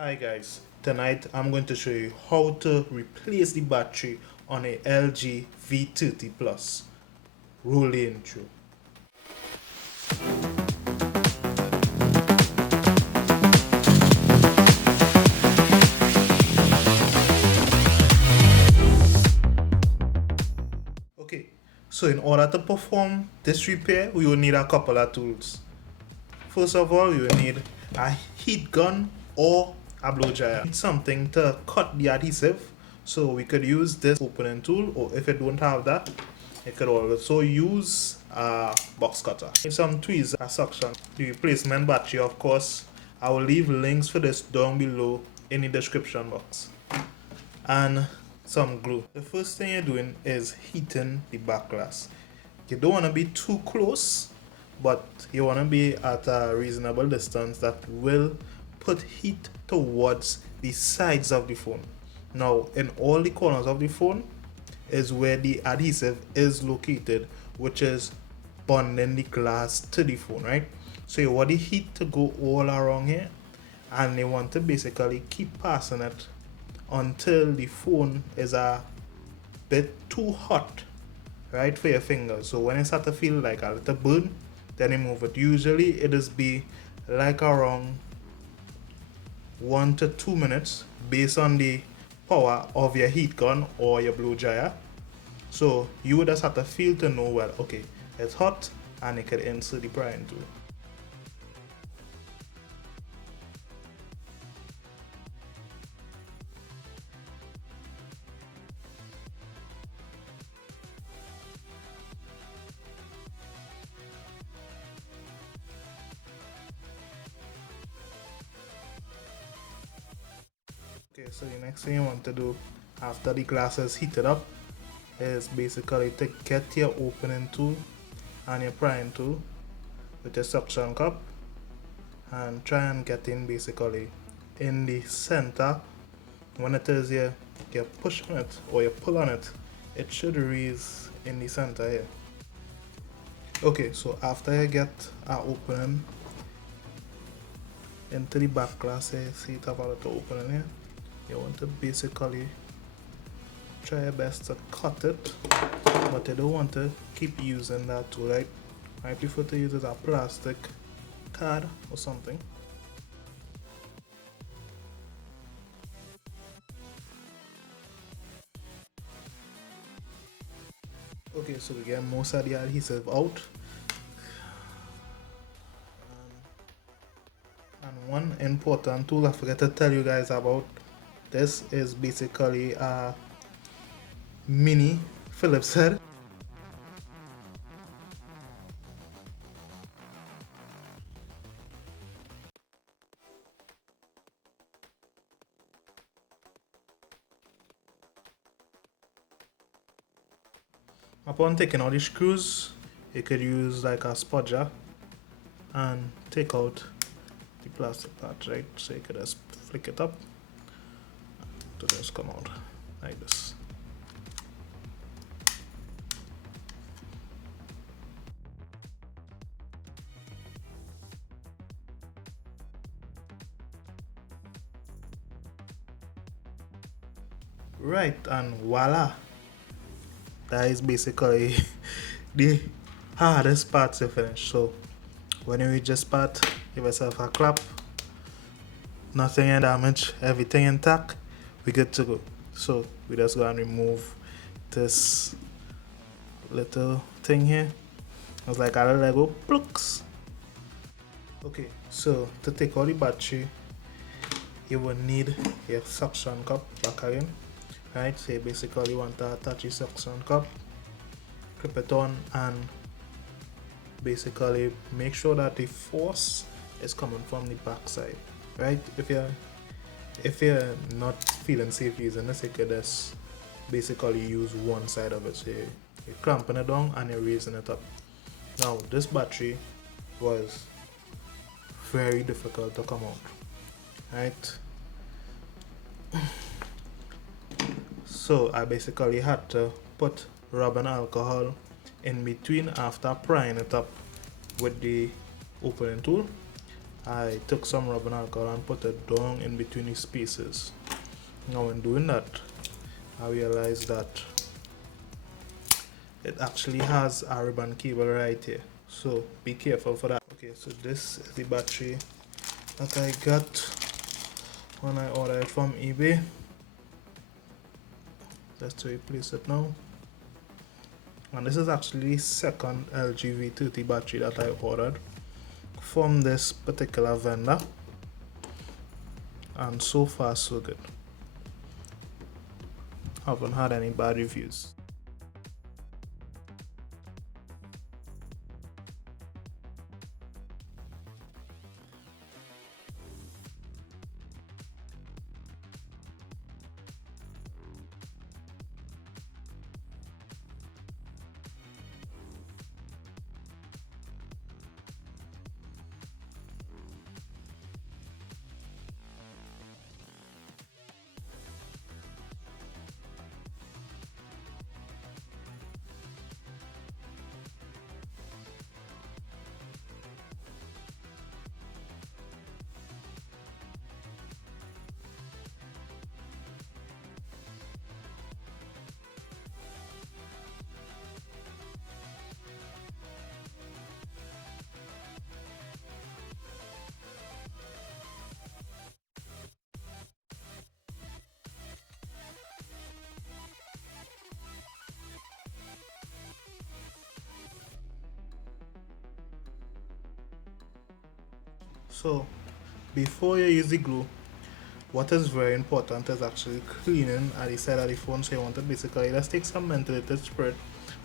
Hi guys, tonight I'm going to show you how to replace the battery on a LG V30 Plus. Roll the intro. Okay, so in order to perform this repair, we will need a couple of tools. First of all, we will need a heat gun or a blow dryer. Need something to cut the adhesive, so we could use this opening tool, or if you don't have that, you could also use a box cutter. Need some tweezers, a suction, the replacement battery, of course. I will leave links for this down below in the description box, and some glue. The first thing you're doing is heating the back glass. You don't want to be too close, but you want to be at a reasonable distance that will put heat towards the sides of the phone. Now, in all the corners of the phone is where the adhesive is located, which is bonding the glass to the phone, right? So you want the heat to go all around here, and you want to basically keep passing it until the phone is a bit too hot, right, for your fingers. So when you start to feel like a little burn, then you move it. Usually it is be like around 1 to 2 minutes based on the power of your heat gun or your blow dryer. So you would just have to feel to know, well, okay, it's hot, and you can insert the prying tool. Okay, so the next thing you want to do after the glass is heated up is basically to get your opening tool and your prying tool with your suction cup and try and get in basically in the center. When it is you push on it or you pull on it, it should raise in the center here. Okay, so after you get an opening into the back glass here, see it have a little opening here, you want to basically try your best to cut it, but you don't want to keep using that tool, right? I prefer to use a plastic card or something. Okay, so we get most of the adhesive out. And one important tool I forgot to tell you guys about, this is basically a mini Phillips head. Upon taking out the screws, you could use like a spudger and take out the plastic part, right? So you could just flick it up to just come out like this. Right, and voila, that is basically the hardest part to finish. So when you reach this part, give yourself a clap. Nothing damaged, everything intact, we good to go. So we just go and remove this little thing here. It's like a little Lego plucks. Okay, so to take out the battery, you will need your suction cup back again, right? So you basically want to attach your suction cup, clip it on, and basically make sure that the force is coming from the back side, right? If you're not feeling safe using this, you could just basically use one side of it. So you're clamping it down and you're raising it up. Now this battery was very difficult to come out, right? So I basically had to put rubbing alcohol in between after prying it up with the opening tool, I took some rubbing alcohol and put it down in between the spaces. Now when doing that, I realized that it actually has a ribbon cable right here, so be careful for that. Okay, so this is the battery that I got when I ordered it from eBay. Let's replace it now. And this is actually the second LG V30 battery that I ordered from this particular vendor, and so far so good. Haven't had any bad reviews. So before you use the glue, what is very important is actually cleaning at the side of the phone. So you want to basically just take some mentholated spirit,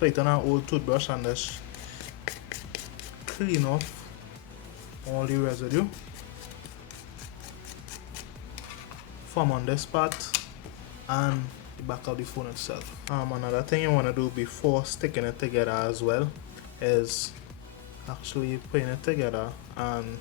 put it on an old toothbrush and just clean off all the residue from on this part and the back of the phone itself. Another thing you want to do before sticking it together as well is actually putting it together and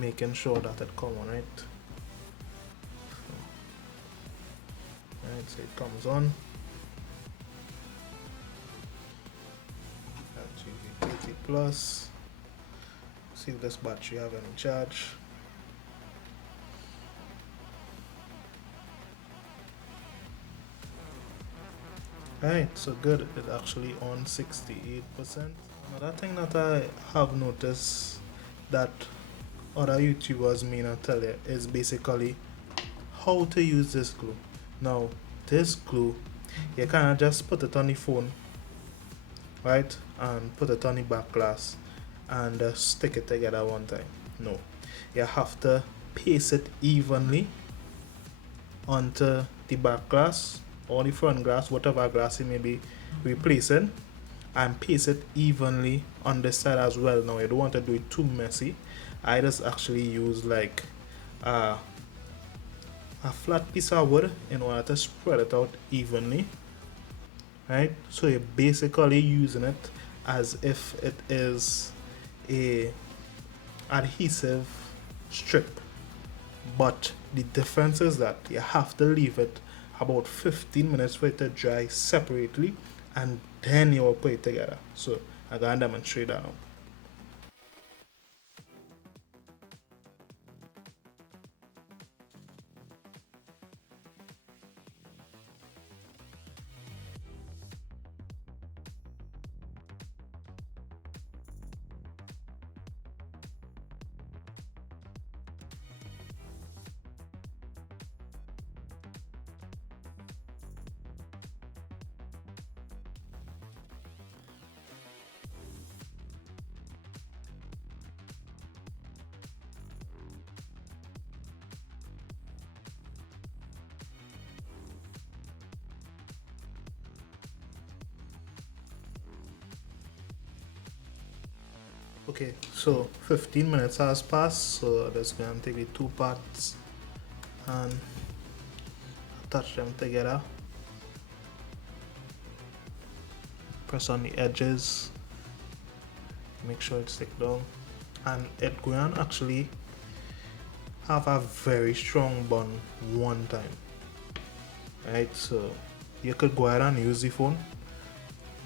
making sure that it comes on, right? Right, so it comes on. LG V30 Plus. See if this battery have any charge. Right, so good. It's actually on 68%. Another thing that I have noticed that other YouTubers may not tell you is basically how to use this glue. Now, this glue, you cannot just put it on the phone, right, and put it on the back glass and stick it together one time. No, you have to paste it evenly onto the back glass or the front glass, whatever glass you may be replacing, and paste it evenly on this side as well. Now you don't want to do it too messy. I just actually use like a flat piece of wood in order to spread it out evenly, right? So you're basically using it as if it is a adhesive strip, but the difference is that you have to leave it about 15 minutes for it to dry separately, and then you will put it together. So I'm gonna demonstrate that now. Okay, so 15 minutes has passed, so that's gonna take the two parts and attach them together. Press on the edges, make sure it stick down, and it going to actually have a very strong bond one time. Right, so you could go ahead and use the phone,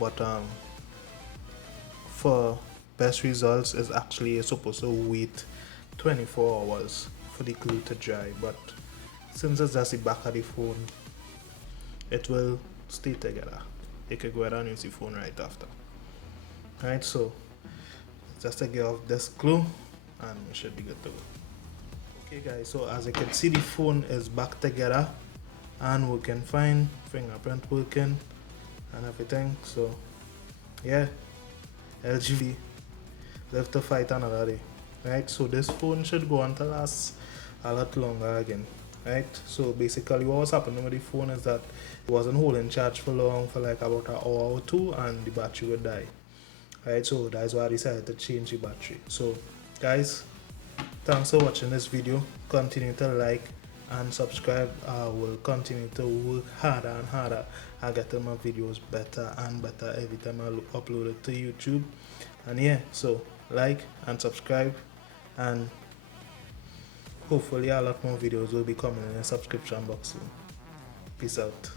but for best results is actually you're supposed to wait 24 hours for the glue to dry, but since it's just the back of the phone, it will stay together. You can go ahead and use the phone right after. Alright, so just take off this glue and we should be good to go. Okay guys, so as you can see, the phone is back together and working fine, fingerprint working and everything. So yeah, LG live to fight another day. Right, so this phone should go on to last a lot longer again. Right, so basically what was happening with the phone is that it wasn't holding charge for long, for like about an hour or two, and the battery would die. Right, so that's why I decided to change the battery. So guys, thanks for watching this video. Continue to like and subscribe. I will continue to work harder and harder at getting my videos better and better every time I upload it to YouTube. And yeah, so like and subscribe, and hopefully a lot more videos will be coming in the subscription box soon. Peace out.